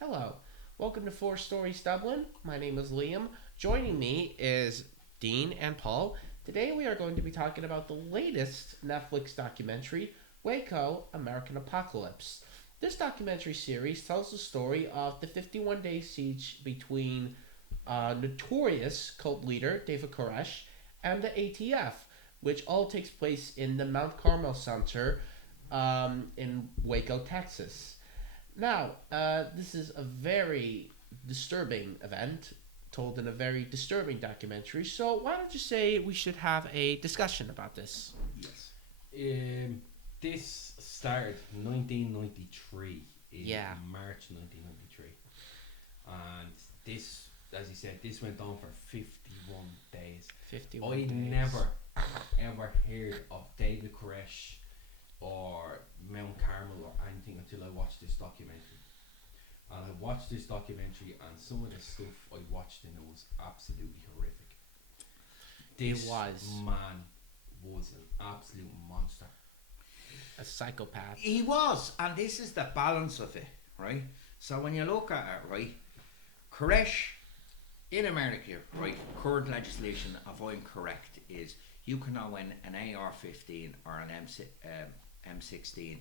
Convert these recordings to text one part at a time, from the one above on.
Hello, welcome to Four Stories Dublin. My name is Liam. Joining me is Dean and Paul. Today we are going to be talking about the latest Netflix documentary, Waco American Apocalypse. This documentary series tells the story of the 51-day siege between notorious cult leader David Koresh and the ATF, which all takes place in the Mount Carmel Center in Waco, Texas. Now, this is a very disturbing event told in a very disturbing documentary. So, why don't you say we should have a discussion about this? Yes. This started 1993 in Yeah. March 1993, and this, as you said, this went on for 51 days. 51 I days. never ever heard of David Koresh or Mount Carmel or anything until I watched this documentary. And I watched this documentary, and some of the stuff I watched in it was absolutely horrific. This It was man was an absolute monster. a psychopath. He was, and this is the balance of it, right? So when you look at it, right, Koresh in America, right, current legislation, if I'm correct, is you can now win an AR-15 or an M16,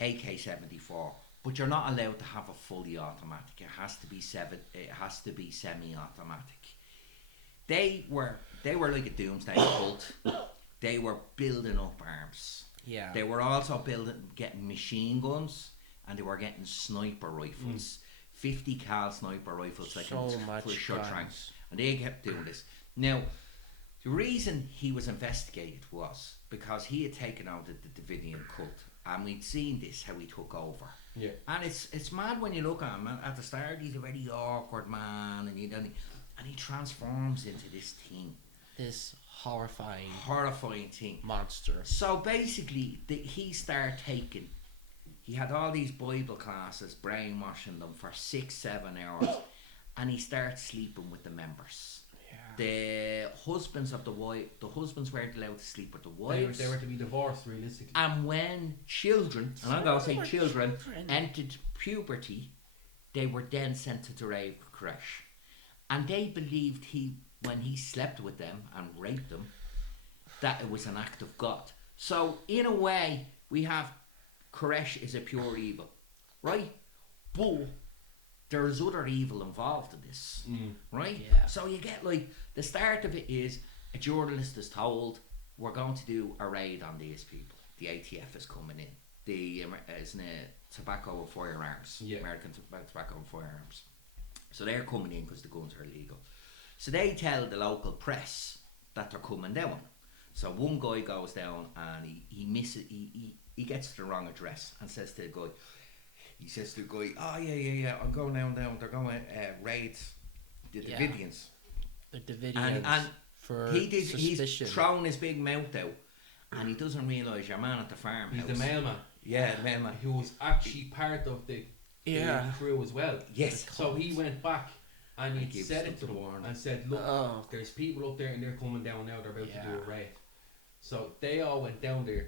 AK-74, but you're not allowed to have a fully automatic. It has to be It has to be semi-automatic. They were like a doomsday cult. They were building up arms. Yeah. They were also getting machine guns, and they were getting sniper rifles, 50 cal sniper rifles, like So for much short guns. ranks, and they kept doing this. Now, the reason he was investigated was because he had taken out the Davidian cult, and we'd seen this how he took over. Yeah. And it's mad when you look at him. At the start, he's a very awkward man, and he transforms into this thing, This horrifying horrifying thing. monster. So basically, he started taking. He had all these Bible classes, brainwashing them for 6-7 hours, and he started sleeping with the members. Yeah. The husbands of the husbands weren't allowed to sleep with the They wives. were to be divorced realistically. And when children, and I'm going to say Poor children, children. entered puberty, they were then sent to the rape crash. And they believed when he slept with them and raped them, that it was an act of God. So, in a way, we have Koresh is a pure evil, right? But there's other evil involved in this, right? Yeah. So you get like, the start of it is a journalist is told, we're going to do a raid on these people. The ATF is coming in. Isn't it tobacco and firearms? Yeah. American tobacco and firearms. So they're coming in because the guns are illegal. So they tell the local press that they're coming down. So one guy goes down and he misses, he gets to the wrong address and says to the guy, oh yeah, I'm going down, they're going to raid the Yeah. Davidians. The Davidians And for he's suspicion. throwing his big mouth out, and he doesn't realise your man at the farmhouse. He's the mailman. Yeah, mailman. Who was actually part of the Yeah. crew as well. Yes. So he went back and And he gives said them it to the them warning. and said, look, Oh. there's people up there and they're coming down now, they're about to do Yeah. a raid. So they all went down there,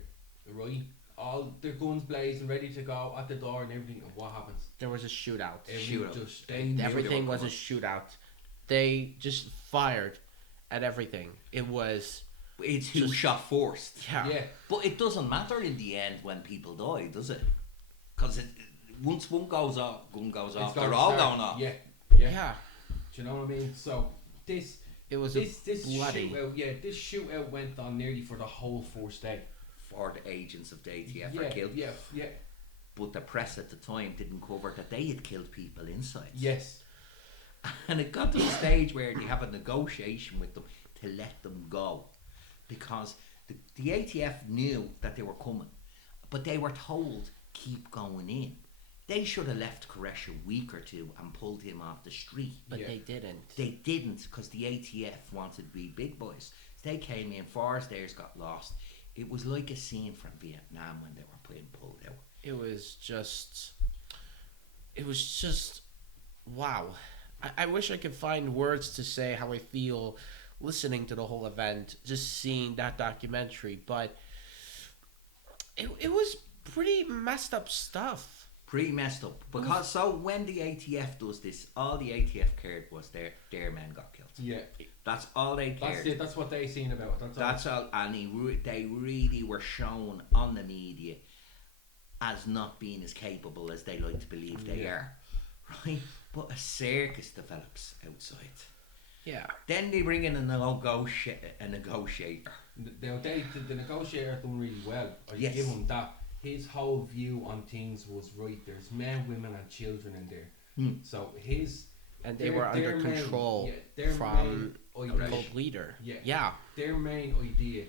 right? All their guns blazing, ready to go at the door and everything. And what happens? There was a shootout. Everything Shootout. just they knew Everything they were was a coming. shootout. They just fired at everything. It was It's who Just- shot first. yeah. Yeah. But it doesn't matter in the end when people die, does it? Because once one goes off, gun goes It's off, going they're to all start. going off. Yeah. Yeah. Do you know what I mean? So this It was this bloody. shootout, this shootout went on nearly for the whole first day. For the agents of the ATF yeah, were killed. yeah, yeah, But the press at the time didn't cover that they had killed people inside. yes. And it got to the stage where they have a negotiation with them to let them go. Because the ATF knew that they were coming. But they were told, keep going in. They should have left Koresh a week or two and pulled him off the street. But Yeah. they didn't. They didn't, because the ATF wanted to be big boys. They came in, Forest Airs got lost. It was like a scene from Vietnam when they were being pulled out. It was just wow. I wish I could find words to say how I feel listening to the whole event, just seeing that documentary, but it was pretty messed up stuff. Pretty messed up. Because so when the ATF does this, all the ATF cared was their men got killed. Yeah, That's all they cared. that's it. That's what they seen about it. That's all. And they really were shown on the media as not being as capable as they like to believe they are. Right? But a circus develops outside. Yeah. Then they bring in a negotiator. Now the negotiator done really well. I Yes. give him that. His whole view on things was right. There's men, women, and children in there. So And they were under control their from main a idea, cult leader. Yeah. Yeah. their main idea,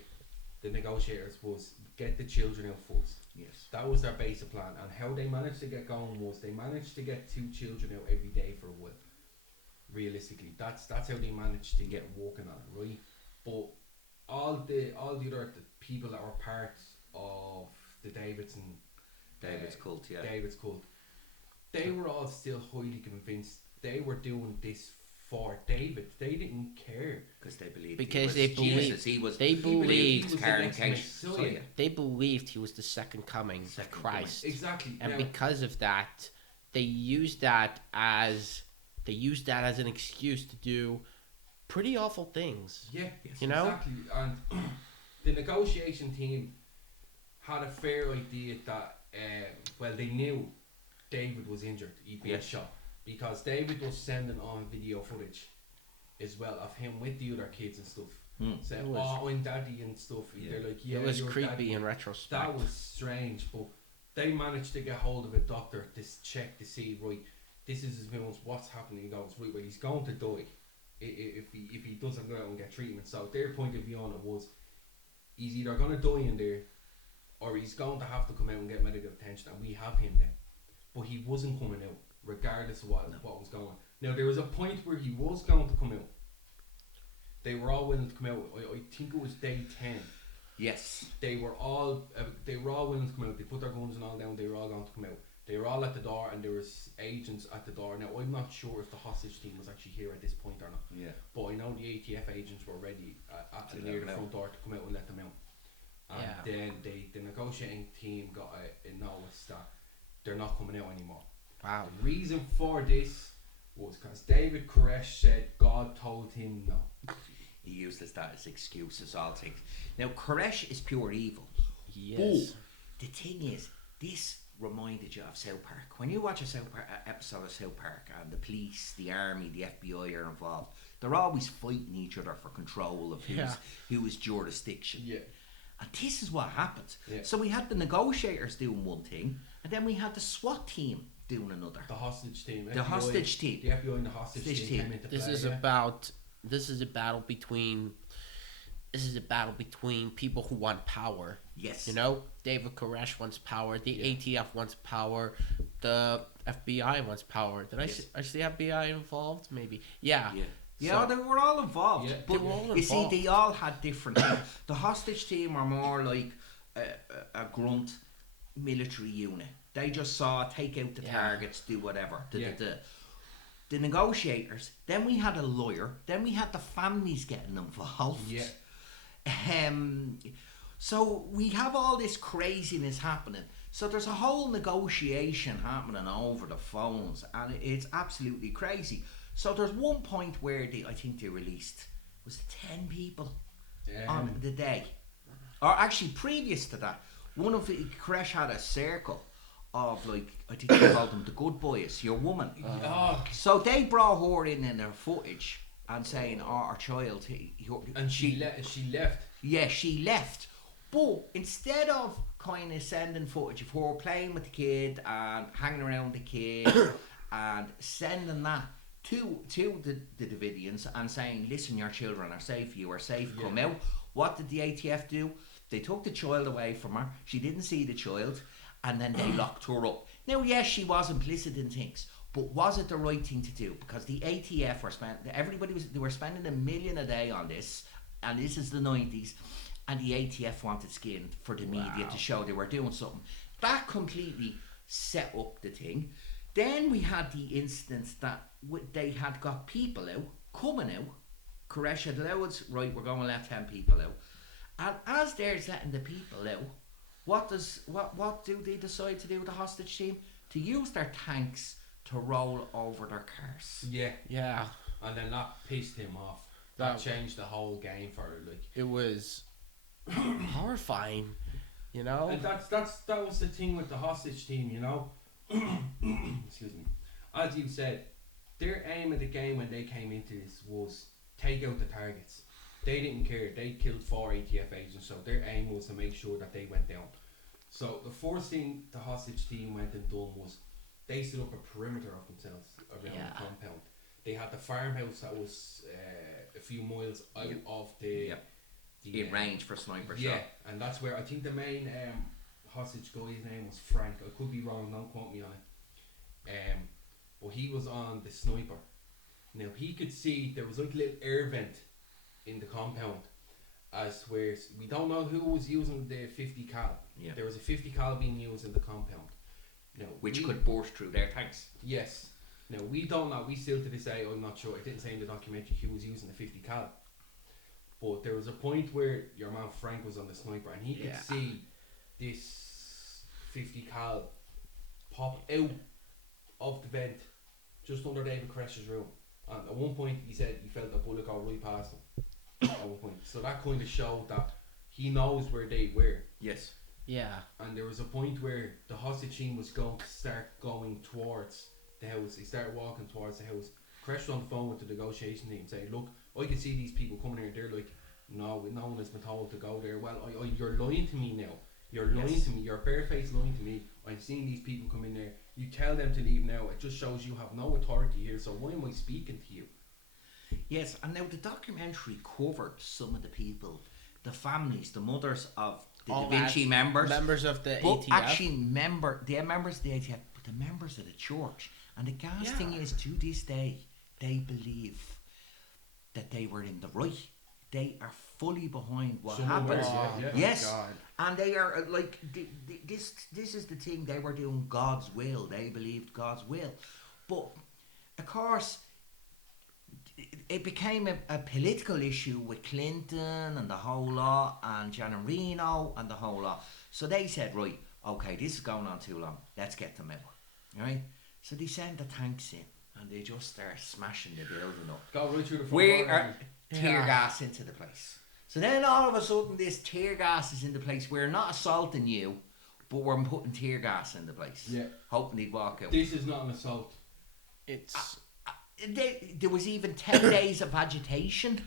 the negotiators, was get the children out first. Yes. That was their basic plan, and how they managed to get going was they managed to get 2 children out every day for a while. Realistically, that's how they managed to get working on it, right? But all the other people that were part of the David's cult, yeah. David's cult, they were all still highly convinced they were doing this for David. They didn't care Because they believed Because he was they believed- Jesus. He was. they he believed- was he was the carrying next Messiah. Messiah. They believed he was the second coming of Second Christ. Exactly. And Now, because of that, they used that as an excuse to do pretty awful things. yeah, You know? exactly. And the negotiation team had a fair idea that, they knew David was injured. He'd been Yes. shot because David was sending on video footage as well of him with the other kids and stuff. Saying, It was- "Oh, I'm daddy" and stuff. Yeah. They're like, "Yeah, it was you're creepy daddy." in retrospect. That was strange, but they managed to get hold of a doctor to check to see, right, this is his wounds, what's happening. He goes, right, well, he's going to die if he doesn't go out and get treatment. So their point of view on it was, he's either going to die in there, or he's going to have to come out and get medical attention, and we have him then. But he wasn't coming out, regardless of what was going on. Now, there was a point where he was going to come out. They were all willing to come out. I think it was day 10. Yes. They were all willing to come out. They put their guns and all down. They were all going to come out. They were all at the door, and there was agents at the door. Now, I'm not sure if the hostage team was actually here at this point or not. Yeah. But I know the ATF agents were ready at To near let the them front door to come out and let them out. And Yeah. then the negotiating team got a notice that they're not coming out anymore. Wow. The reason for this was because David Koresh said God told him no. He uses that as excuses, all things. Now, Koresh is pure evil. Yes. But the thing is, this reminded you of South Park. When you watch a episode of South Park and the police, the army, the FBI are involved, they're always fighting each other for control of whose jurisdiction. Yeah. And this is what happens. Yeah. So we had the negotiators doing one thing, and then we had the SWAT team doing another. The hostage team. The hostage team. The FBI and the hostage team came into play. This is a battle between people who want power. Yes. You know, David Koresh wants power. The ATF wants power. The FBI wants power. Did I see FBI involved? Maybe. Yeah. Yeah. Yeah, they were all involved. Yeah. But They were all you see, involved. they all had different. The hostage team were more like a grunt military unit. They just saw take out the targets, do whatever. The negotiators. Then we had a lawyer. Then we had the families getting involved. Yeah. So we have all this craziness happening. So there's a whole negotiation happening over the phones, and it's absolutely crazy. So there's one point where I think they released, was it 10 people on the day? Or actually previous to that, one of Koresh had a circle of, like, I think they called them the good boys, your woman. So they brought her in their footage and saying, our child, and she left. yeah, she left. But instead of kind of sending footage of her playing with the kid and hanging around the kid and sending that to the Davidians and saying, listen, your children are safe, you are safe, come out. What did the ATF do? They took the child away from her. She didn't see the child, and then they locked her up. Now, yes, she was implicit in things, but was it the right thing to do? Because the ATF were spending $1 million a day on this, and this is the 90s, and the ATF wanted skin for the media to show they were doing something. That completely set up the thing. Then we had the instance that they had got people out, coming out. Koresh had allowed, right, we're going to let 10 people out. And as they're letting the people out, what do they decide to do with the hostage team? to use their tanks to roll over their cars. Yeah, Yeah, and then that pissed him off. That changed the whole game for it. Like, it was horrifying, you know. and that was the thing with the hostage team, you know. Excuse me. As you said, their aim of the game when they came into this was take out the targets. They didn't care. They killed 4 ATF agents, so their aim was to make sure that they went down. So the first thing the hostage team went and done was they set up a perimeter of themselves around the compound. They had the farmhouse that was a few miles out of the range for sniper shot. Yeah, and that's where I think the main hostage guy's name was Frank. I could be wrong, don't quote me on it. But he was on the sniper. Now he could see there was like a little air vent in the compound, as where we don't know who was using the 50 cal. Yeah. There was a 50 cal being used in the compound. Now, which could burst through their tanks. Yes. Now we don't know. We still to this day, I'm not sure. It didn't say in the documentary who was using the 50 cal. But there was a point where your man Frank was on the sniper and he could see this 50 cal pop out of the vent just under David Koresh's room. And at one point he said he felt a bullet go right past him. At one point. So that kind of showed that he knows where they were. Yes. Yeah. And there was a point where the hostage team was going to start going towards the house. They started walking towards the house. Koresh was on the phone with the negotiation team saying, look, I can see these people coming here. They're like, no one has been told to go there. Well, you're lying to me now. You're lying to me. You're barefaced lying to me. I'm seeing these people come in there. You tell them to leave now. It just shows you have no authority here. So why am I speaking to you? Yes, and now the documentary covered some of the people, the families, the mothers of the Da Vinci members of the but ATF. Actually, they are members of the ATF, but the members of the church. And the gas thing is, to this day, they believe that they were in the right. They are fully behind what happened. Yes, and they are like this. This is the thing. They were doing God's will. They believed God's will, but of course, it became a political issue with Clinton and the whole lot, and Giannarino and the whole lot. So they said, right, okay, this is going on too long. Let's get them out, right? So they send the tanks in, and they just start smashing the building up. Go right through the front We door. are tear gas into the place. So then all of a sudden, this tear gas is in the place. We're not assaulting you, but we're putting tear gas in the place. Yeah. Hoping they'd walk out. This is not an assault. It's There was even 10 days of agitation.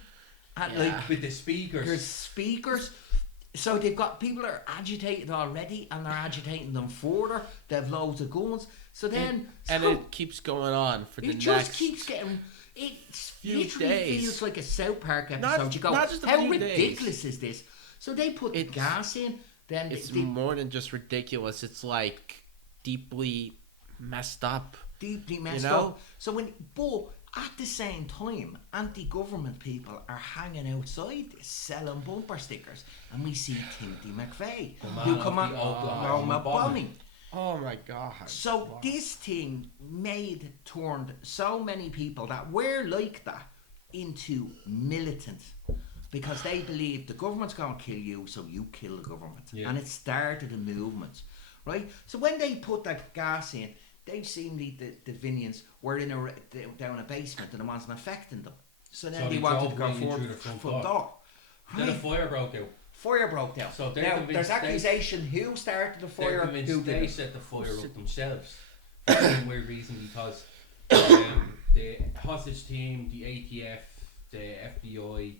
And like With the speakers. there's speakers. So they've got people that are agitated already, and they're agitating them further. They have loads of guns. So then, and it keeps going on for the it next. just keeps getting. It few literally days. feels like a South Park episode. Not- you go, not just a how few ridiculous is this? So they put the gas in. Then It's they more than just ridiculous. It's like deeply messed up. deeply messed know? up. So but at the same time, anti-government people are hanging outside selling bumper stickers, and we see Timothy McVeigh who come on Roma bombing. Oh my god. So this thing turned so many people that were like that into militant, because they believed the government's going to kill you, so you kill the government. And it started a movement, right? So when they put that gas in, they seemed the Vinians were in down a basement and it wasn't affecting them. So then they wanted to go through the front door. Then a fire broke out. Fire broke down. So now, there's accusation who started the fire, They're who convinced did they it. set the fire up themselves. For some weird reason, because the hostage team, the ATF, the FBI,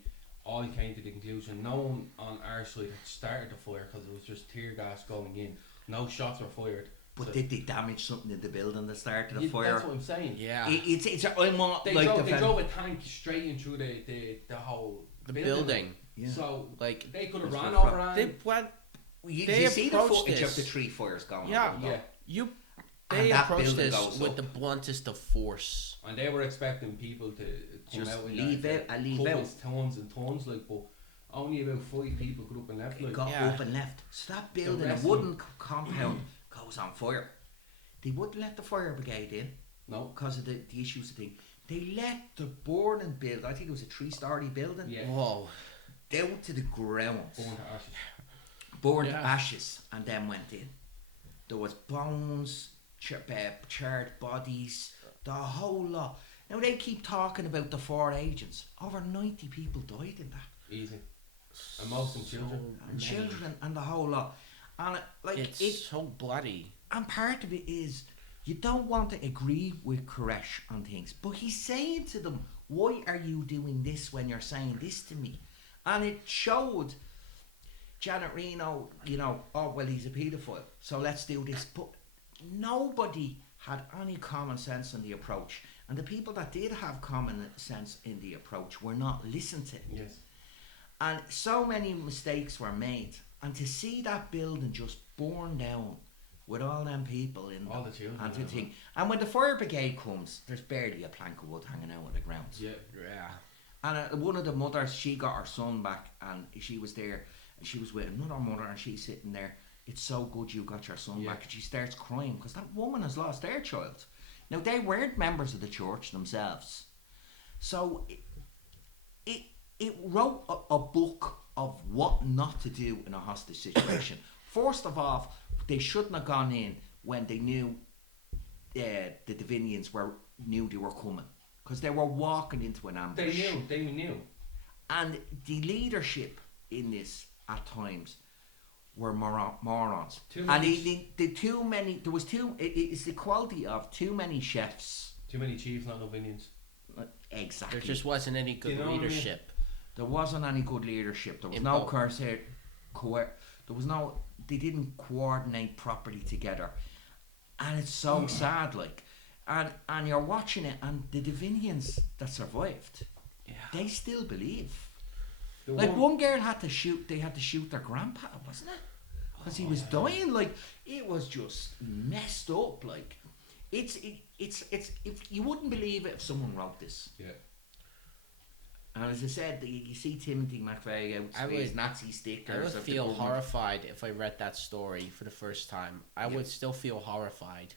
all came to the conclusion no one on our side had started the fire because it was just tear gas going in. No shots were fired. But So- did they damage something in the building that started the fire? That's what I'm saying. Yeah. I'm not They, like they drove a tank straight in through the whole the building. Yeah. So Like they could have That's run what- over they went. You They see the approached footage this. of the 3 fires going Yeah. on. Yeah. You. And They that approached building this goes with up. the bluntest of force. and they were expecting people to come Just out and leave tons and tons, like, but only about 5 people got up and left. It Like, got Yeah. up and left. So that building, a rest wooden compound, goes on fire. They wouldn't let the fire brigade in no, because of the issues of the thing. They let the burning building, I think it was a 3-story building, yeah, Whoa. down to the ground. born to ashes. Burned Yeah. to ashes, and then went in. There was bones, charred bodies, the whole lot. Now they keep talking about the 4 agents. Over 90 people died in that. Easy. And most of them children. And children and the whole lot. And it's so bloody. And part of it is you don't want to agree with Koresh on things, but he's saying to them, why are you doing this when you're saying this to me? And it showed Janet Reno, oh well, he's a paedophile, so let's do this. But nobody had any common sense in the approach, and the people that did have common sense in the approach were not listened to. Yes. And so many mistakes were made, and to see that building just burn down with all them people in all the children and thing. And when the fire brigade comes, there's barely a plank of wood hanging out on the ground. Yeah. And one of the mothers, she got her son back, and she was there, and she was with another mother, and she's sitting there. It's so good you got your son back, and she starts crying because that woman has lost their child. Now they weren't members of the church themselves, so it wrote a book of what not to do in a hostage situation. First of all, they shouldn't have gone in when they knew the Davinians knew they were coming, because they were walking into an ambush. They knew. And the leadership in this at times were morons. It's the quality of too many chefs. Too many chiefs, not enough Indians. Exactly. There just wasn't any good leadership. There wasn't any good leadership. There was no corsair. There was no. They didn't coordinate properly together, and it's so sad. And you're watching it, and the Davinians that survived, they still believe. One girl had to shoot. They had to shoot their grandpa, wasn't it? Because he was dying. It was just messed up. It's if you wouldn't believe it if someone wrote this. Yeah. And as I said, you see Timothy McVeigh out with his Nazi stickers. I would feel horrified if I read that story for the first time. I would still feel horrified.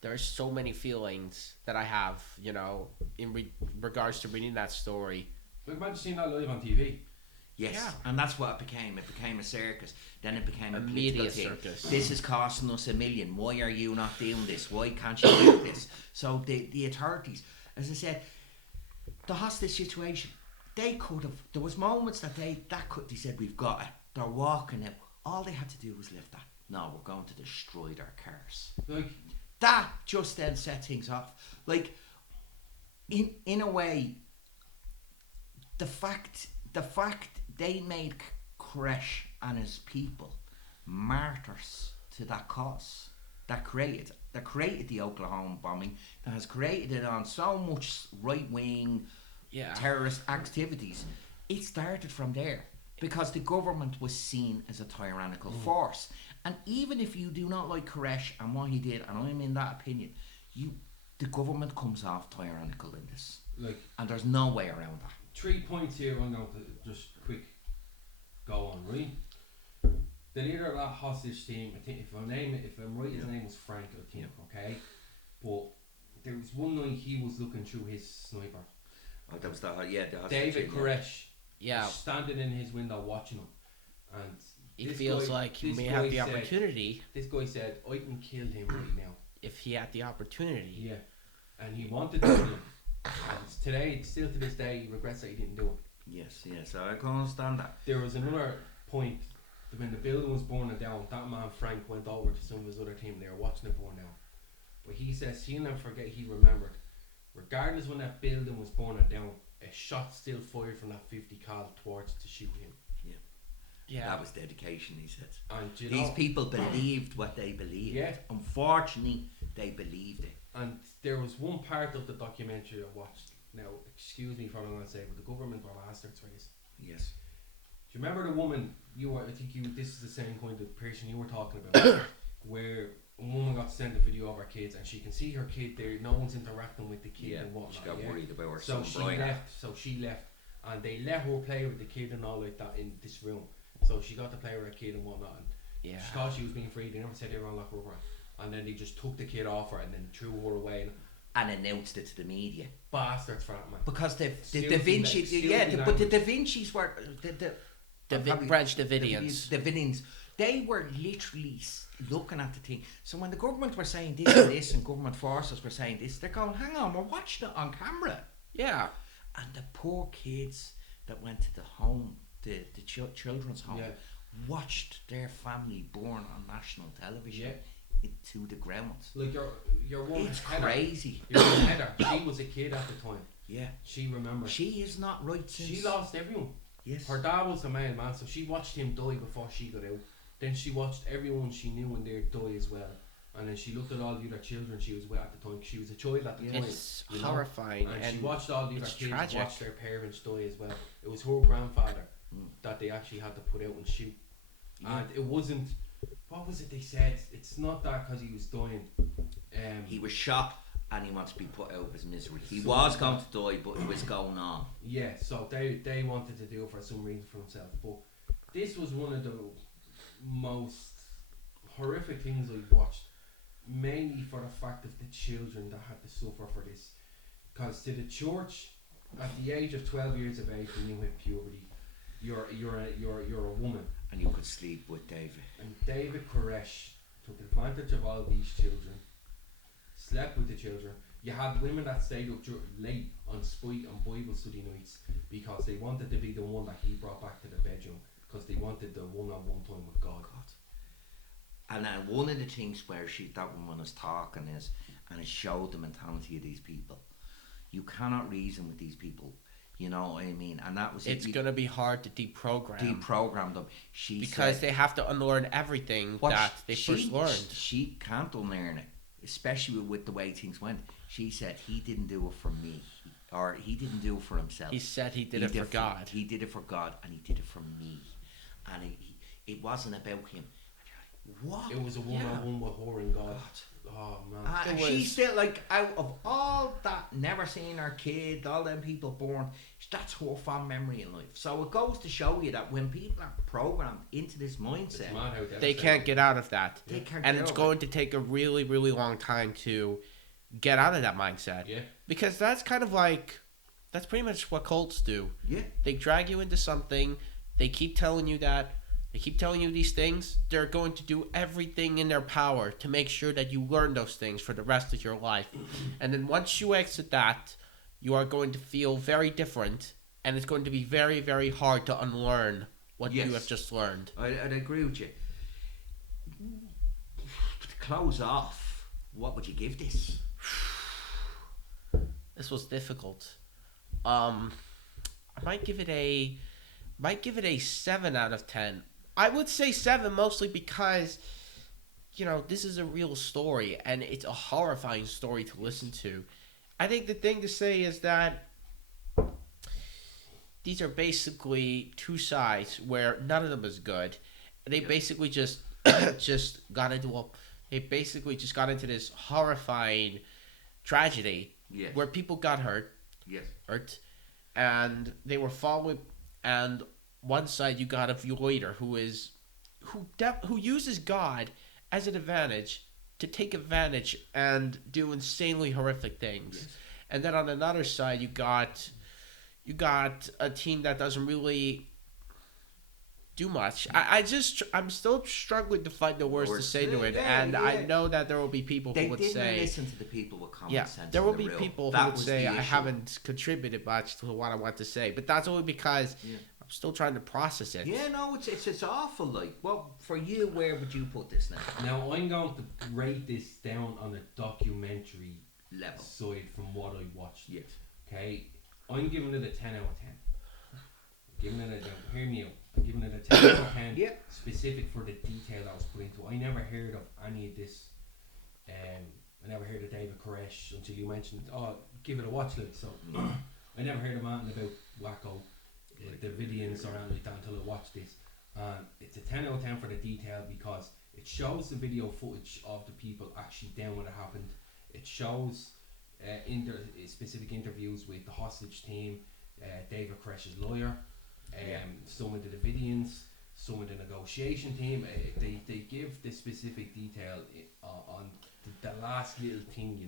There's so many feelings that I have, in regards to reading that story. Imagine seeing that live on TV. Yes, and that's what it became. It became a circus. Then it became a media circus. Thing. This is costing us $1 million. Why are you not doing this? Why can't you do this? So the authorities, as I said, the hostage situation, they could have. There was moments that they said, we've got it. They're walking out. All they had to do was lift that. No, we're going to destroy their cars. That just then set things off. In a way, the fact they made Koresh and his people martyrs to that cause that created the Oklahoma bombing, that has created it on so much right-wing terrorist activities. It started from there because the government was seen as a tyrannical force. And even if you do not like Koresh and what he did, and I'm in that opinion, the government comes off tyrannical in this. And there's no way around that. 3 points here. I'm going to just quick go on, right? The leader of that hostage team, I think if I'm right, his name was Frank, I think, okay? But there was one night he was looking through his sniper. Oh, that was the hostage David team, Koresh was standing in his window watching him. And he feels like he may have the opportunity. This guy said, I can kill him right now. If he had the opportunity. Yeah. And he wanted to kill him. And still to this day, he regrets that he didn't do it. Yes, I can understand that. There was another point when the building was burning down. That man Frank went over to some of his other team. They were watching it burn down. But he says he'll never forget. He remembered, regardless when that building was burning down, a shot still fired from that 50 cal towards to shoot him. Yeah, that was dedication. He said. And these people believed what they believed. Yeah. Unfortunately, they believed it. And there was one part of the documentary I watched. Now, excuse me for what I'm going to say, but the government were bastards for this. Yes. Do you remember the woman this is the same kind of person you were talking about, where a woman got sent a video of her kids and she can see her kid there, no one's interacting with the kid and whatnot. She got worried about her son. She left and they let her play with the kid and all like that in this room. So she got to play with her kid and whatnot, and she thought she was being free. They never said they were on lock her over, and then they just took the kid off her and then threw her away and announced it to the media. Bastards for that, man. Because the Da Vinci, but the Da Vinci's were French Davidians. Davidians, They were literally looking at the thing. So when the government were saying this and this, and government forces were saying this, they're going, hang on, we're watching it on camera. Yeah. And the poor kids that went to the home, the children's home, watched their family born on national television into the ground. Like your woman, It's Heather, crazy. Your woman Heather, she was a kid at the time. Yeah. She remembers. She is not right since. She lost everyone. Yes. Her dad was a man, so she watched him die before she got out. Then she watched everyone she knew in there die as well. And then she looked at all the other children she was with at the time. She was a child at the time. It's horrifying. And she watched all the other kids tragic. watch their parents die as well. It was her grandfather that they actually had to put out and shoot. Yeah. And it wasn't, what was it they said? It's not that because he was dying. He was shot and he wants to be put out of his misery. He was going to die, but it was going on. Yeah, so they wanted to do it for some reason for himself. But this was one of the most horrific things I watched, mainly for the fact of the children that had to suffer for this. Because to the church, at the age of 12 years of age, when you hit puberty, you're a woman. And you could sleep with David. And David Koresh took advantage of all these children, slept with the children. You had women that stayed up late on spite on Bible study nights because they wanted to be the one that he brought back to the bedroom, because they wanted the one-on-one time with God. And then one of the things where that woman was talking is, and it showed the mentality of these people. You cannot reason with these people. You know what I mean? And that was It's going to be hard to deprogram. Deprogram them. Because they have to unlearn everything that they first learned. She can't unlearn it, especially with the way things went. She said he didn't do it for me, or he didn't do it for himself. He said he did it for God. He did it for God, and he did it for me. And it wasn't about him. What? It was a one-on-one with her and God. Oh man. And she's still like, out of all that, never seen her kid, all them people born, that's her fond memory in life. So it goes to show you that when people are programmed into this mindset, they can't get out of that. They can't and get it's out going to take a really, really long time to get out of that mindset. Yeah. Because that's pretty much what cults do. Yeah. They drag you into something, they keep telling you these things. They're going to do everything in their power to make sure that you learn those things for the rest of your life. And then once you exit that, you are going to feel very different, and it's going to be very, very hard to unlearn what you have just learned. I'd agree with you. To close off, what would you give this? This was difficult. I might give it a 7 out of 10. I would say 7 mostly because, this is a real story and it's a horrifying story to listen to. I think the thing to say is that these are basically two sides where none of them is good. They basically just got into this horrifying tragedy where people got hurt. Yes. And they were following, and one side you got a violator who uses God as an advantage to take advantage and do insanely horrific things. Yes. And then on another side you got a team that doesn't really do much. I'm still struggling to find the words to say to it, and I know that there will be people who would say they didn't listen to the people with common sense. There will be people who would say I haven't contributed much to what I want to say, but that's only because I'm still trying to process it. Yeah, no, it's awful. Like, well, for you, where would you put this now? Now I'm going to rate this down on a documentary level side from what I watched. Yes. Okay, I'm giving it a 10 out of 10. Hear me out. I'm giving it a 10 out of 10. Specific for the detail I was put into. I never heard of any of this. I never heard of David Koresh until you mentioned. Oh, give it a watch, look. So I never heard of anything about Waco, the Davidians or anything like that until I watched this. It's a 10 out of 10 for the detail because it shows the video footage of the people actually down when it happened. It shows specific interviews with the hostage team, David Koresh's lawyer, some of the Davidians, some of the negotiation team. They give the specific detail on the last little thing,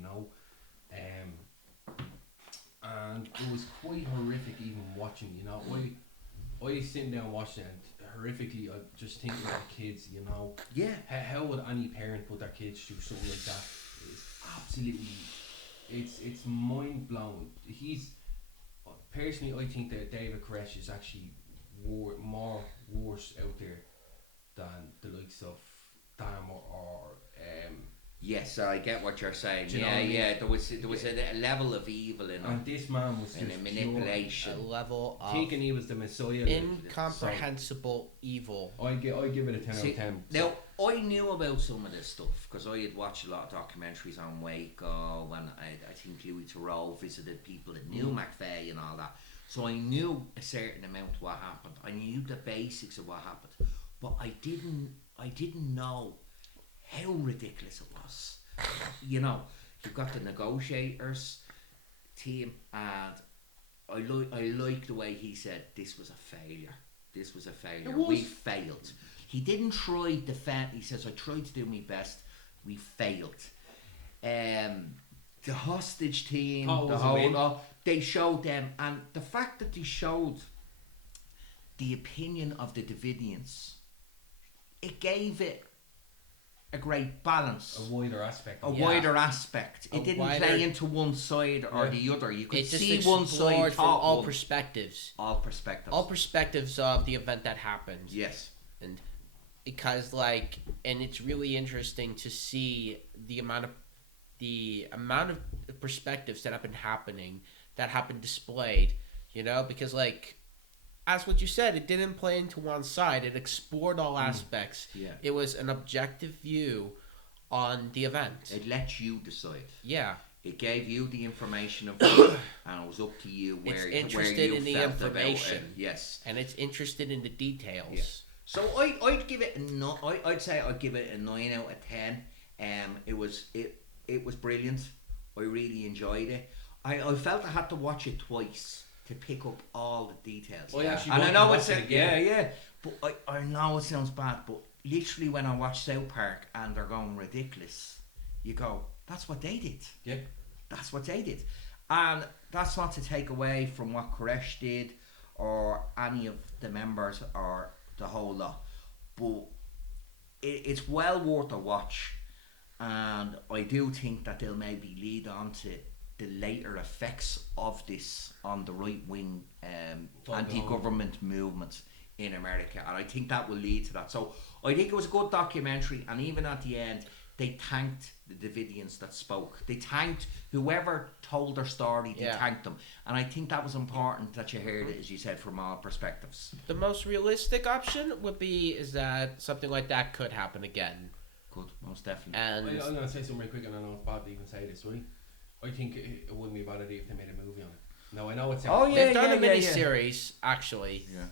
and it was quite horrific even watching. I was sitting down watching it, and horrifically, I just think about the kids. You know, Yeah. how would any parent put their kids through something like that? It's absolutely, it's mind blowing. He's personally, I think that David Koresh is actually more worse out there than the likes of Dan or Yes, I get what you're saying. Do you know Yeah, what I mean? yeah. There was a level of evil in and it, this man was and just a pure, A manipulation. level of thinking he was the Messiah. incomprehensible evil. So I give it a 10 out See, of 10. now, I knew about some of this stuff because I had watched a lot of documentaries on Waco, and I think Louis Theroux visited people that knew McVeigh and all that. So I knew a certain amount of what happened. I knew the basics of what happened, but I didn't know how ridiculous it was. You know, you've got the negotiators team, and I like the way he said this was a failure. This was a failure. It was. We failed. He didn't try to defend. He says, I tried to do my best. We failed. The hostage team, Oh, it the was a whole win. lot, they showed them, and the fact that they showed the opinion of the Davidians, it gave it a great balance. A wider aspect. A Yeah. wider aspect. A It didn't wider- play into one side or Yeah. the other. You could It just see one explored side from thought all one. perspectives. All perspectives. All perspectives of the event that happened. Yes. And because and it's really interesting to see the amount of perspectives that have been displayed, because as what you said, it didn't play into one side. It explored all aspects. Yeah. It was an objective view on the event. It let you decide. Yeah. It gave you the information of it, and it was up to you where interested where you in the felt about information. it. Yes. And it's interested in the details. Yeah. So I'd give it I'd say I'd give it a 9 out of 10. It was brilliant. I really enjoyed it. I felt I had to watch it twice to pick up all the details. I actually and I want know to it's watch it again. yeah. But I know it sounds bad, but literally when I watch South Park and they're going ridiculous, you go, that's what they did. Yeah. That's what they did. And that's not to take away from what Koresh did or any of the members or the whole lot. But it's well worth a watch. And I do think that they'll maybe lead on to the later effects of this on the right-wing anti-government movement in America. And I think that will lead to that. So I think it was a good documentary. And even at the end, they thanked the Davidians that spoke. They thanked whoever told their story. They thanked them, and I think that was important that you heard it, as you said, from all perspectives. The most realistic option is that something like that could happen again. Good, most definitely. And I'm going to say something really quick, and I know it's bad to even say this, right? I think it wouldn't be a bad idea if they made a movie on it. Now, I know it's... Oh, yeah, they've done a yeah. mini-series, actually. Yeah.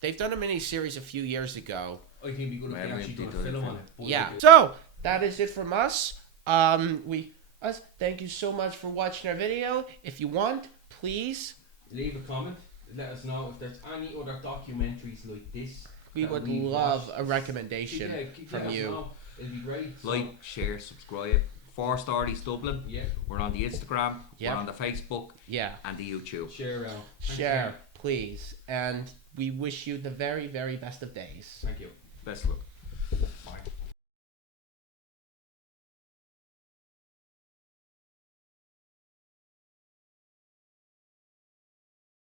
They've done a mini-series a few years ago. I think it'd be good if they Maybe actually they done a do it film for- on it. But Yeah. they- So, that is it from us. Thank you so much for watching our video. If you want, please, Leave a comment. Let us know if there's any other documentaries like this. we that would we've love watched. a recommendation Let from us you. know. It'd be great. So, Like, share, subscribe. 4 Stories Dublin. yeah, We're on the Instagram. Yeah. We're on the Facebook Yeah, and the YouTube. share around. share, please. And we wish you the very, very best of days. Thank you. Best of luck.